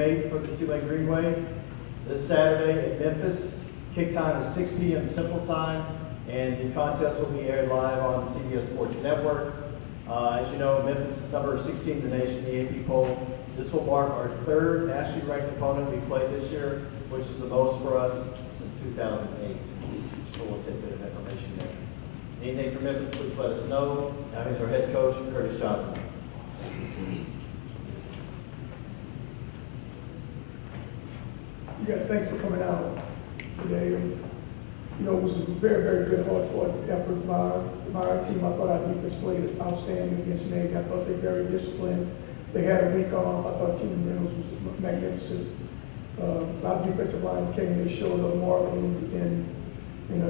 Game 8 for the Tulane Greenway. This Saturday at Memphis. Kick time is 6 p.m. Central Time, and the contest will be aired live on the CBS Sports Network. As you know, Memphis is number 16 in the nation, the AP poll. This will mark our third nationally ranked opponent we played this year, which is the most for us since 2008. Just a little tidbit of information there. Anything from Memphis, please let us know. Now here's our head coach, Curtis Johnson. You guys, thanks for coming out today. You know, it was a very, very good, hard-fought effort by our team. I thought our defense played outstanding against Navy. I thought they were very disciplined. They had a week off. I thought Keenan Reynolds was magnificent. Our defensive line came and they showed up. Marley and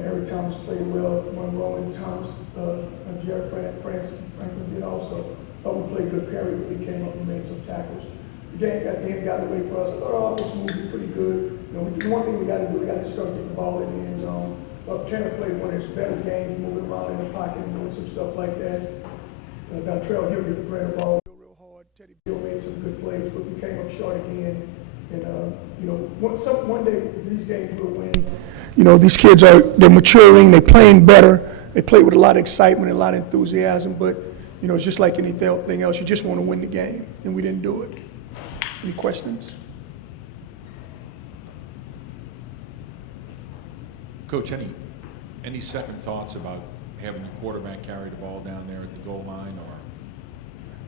Eric Thomas played well. Monroe and Thomas, Jared Franklin did also. Thought we played good. Perry really came up and made some tackles. The game at the end got away for us. I thought our offense moved pretty good. You know, the one thing we got to do, we got to start getting the ball in the end zone. Tanner played one of his better games, moving around in the pocket and doing some stuff like that. Dontrell Hill ran the ball real hard. Teddy Bill made some good plays, but we came up short again. And you know, one day these games we'll win. You know, these kids they're maturing, they're playing better. They play with a lot of excitement and a lot of enthusiasm. But you know, it's just like anything else. You just want to win the game, and we didn't do it. Any questions? Coach, any second thoughts about having your quarterback carry the ball down there at the goal line, or?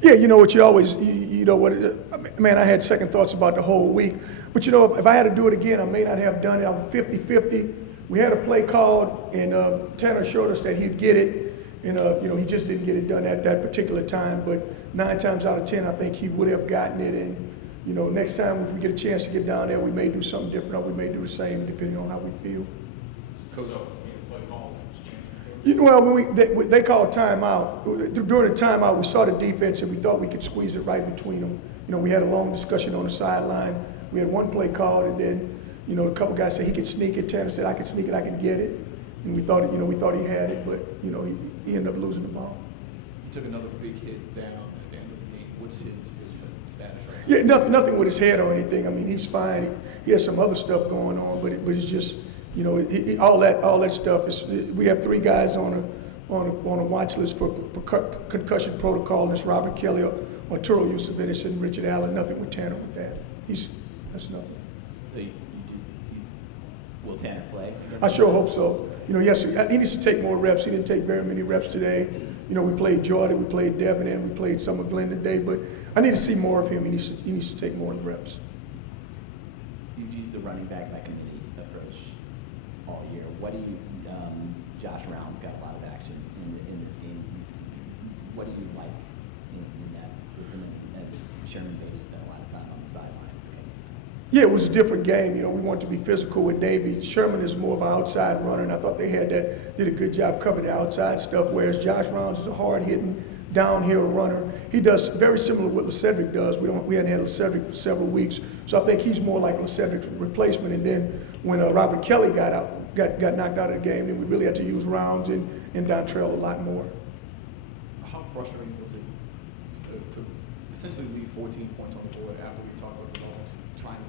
Yeah, you know what, you know what, man, I had second thoughts about the whole week. But you know, if I had to do it again, I may not have done it. I was 50-50. We had a play called, and Tanner showed us that he'd get it. And you know, he just didn't get it done at that particular time. But 9 times out of 10, I think he would have gotten it. And you know, next time if we get a chance to get down there, we may do something different, or we may do the same, depending on how we feel. You know, well, when they called timeout. During the timeout, we saw the defense and we thought we could squeeze it right between them. You know, we had a long discussion on the sideline. We had one play called, and then, you know, a couple guys said he could sneak it. Tanner said I could sneak it, I could get it. And we thought, you know, he had it, but you know, he ended up losing the ball. He took another big hit down at the end of the game. What's his status right now? Yeah, nothing with his head or anything. I mean, he's fine. He has some other stuff going on, but it's just. You know, all that stuff is. We have 3 guys on a watch list for concussion protocol, and it's Robert Kelly, Arturo Yusufidis, and Richard Allen. Nothing with Tanner with that. That's nothing. So will Tanner play? I sure hope so. You know, yes, he needs to take more reps. He didn't take very many reps today. You know, we played Jordan, we played Devin, and we played some of Glenn today. But I need to see more of him. He needs to take more reps. You've used the running back by committee approach all year. What do you, Josh Round's got a lot of action in this game. What do you like in that system? And Sherman Bailey spent a lot of time on the sideline. Yeah, it was a different game. You know, we wanted to be physical with Davey. Sherman is more of an outside runner, and I thought they did a good job covering the outside stuff, whereas Josh Rounds is a hard-hitting, downhill runner. He does very similar to what LeCedric does. We hadn't had LeCedric for several weeks, so I think he's more like LeCedric's replacement. And then when Robert Kelly got knocked out of the game, then we really had to use Rounds and Dontrell a lot more. How frustrating was it to essentially leave 14 points on the board after we talked about this offense trying to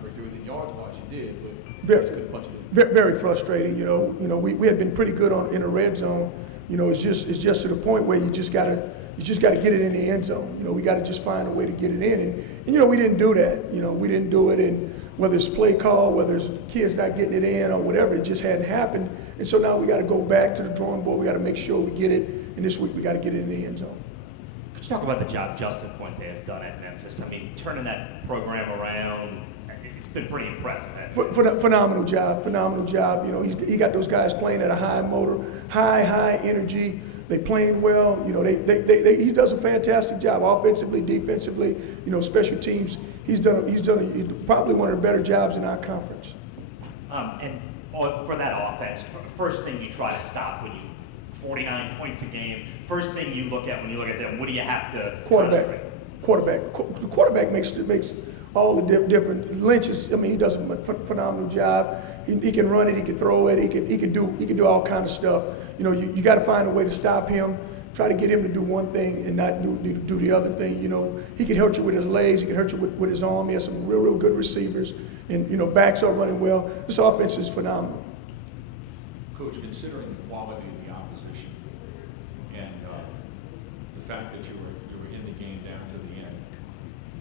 break through, and then yards-wise you did, but you just couldn't punch it in. Very frustrating. You know, we had been pretty good in the red zone. You know, it's just to the point where you just gotta get it in the end zone. You know, we gotta just find a way to get it in, and you know, we didn't do that. You know, we didn't do it, and whether it's play call, whether it's kids not getting it in or whatever, it just hadn't happened. And so now we got to go back to the drawing board. We got to make sure we get it, and this week we got to get it in the end zone. Could you talk about the job Justin Fuente has done at Memphis? I mean, turning that program around, it's been pretty impressive. Phenomenal job. You know, he got those guys playing at a high motor, high energy. They playing well. You know, he does a fantastic job offensively, defensively. You know, special teams. He's probably one of the better jobs in our conference. And for that offense, first thing you try to stop when you 49 points a game. First thing you look at when you look at them, what do you have to? Quarterback. The quarterback makes all the different. Lynch is, I mean, he does a phenomenal job. He can run it, he can throw it, he can do all kinds of stuff. You know, you got to find a way to stop him. try to get him to do one thing and not do the other thing. You know, he can hurt you with his legs, he can hurt you with his arm. He has some real good receivers, and you know, backs are running well. This offense is phenomenal. Coach, considering the quality of the opposition and the fact that you were in the game down to the end,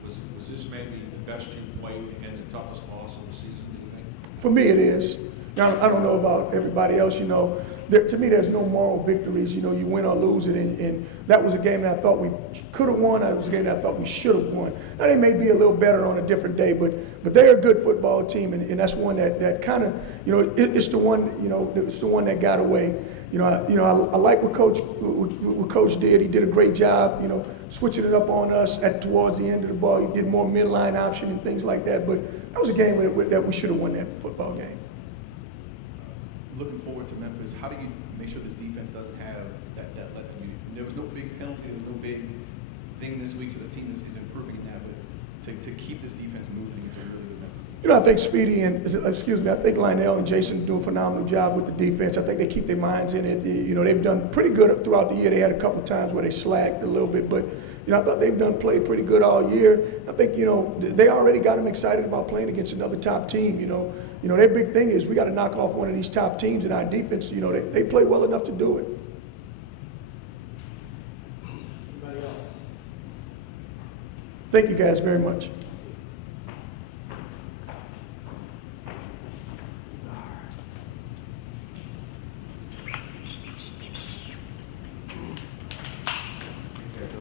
was this maybe the best you played and the toughest loss of the season, do you think? For me, it is. Now, I don't know about everybody else, you know. To me, there's no moral victories. You know, you win or lose it, and that was a game that I thought we could have won. That was a game that I thought we should have won. Now, they may be a little better on a different day, but they're a good football team, and that's one that kind of, you know, it's the one, you know, it's the one that got away. I like what Coach did. He did a great job, you know, switching it up on us towards the end of the ball. He did more midline option and things like that. But that was a game that we should have won that football game. Looking forward to Memphis, how do you make sure this defense doesn't have that letdown? There was no big penalty, there was no big thing this week, so the team is improving in that. But to keep this defense moving against a really good Memphis team. You know, I think Speedy I think Lionel and Jason do a phenomenal job with the defense. I think they keep their minds in it. You know, they've done pretty good throughout the year. They had a couple of times where they slacked a little bit, but you know, I thought they've played pretty good all year. I think, you know, they already got them excited about playing against another top team. You know, their big thing is we got to knock off one of these top teams, in our defense, you know, they play well enough to do it. Anybody else? Thank you guys very much.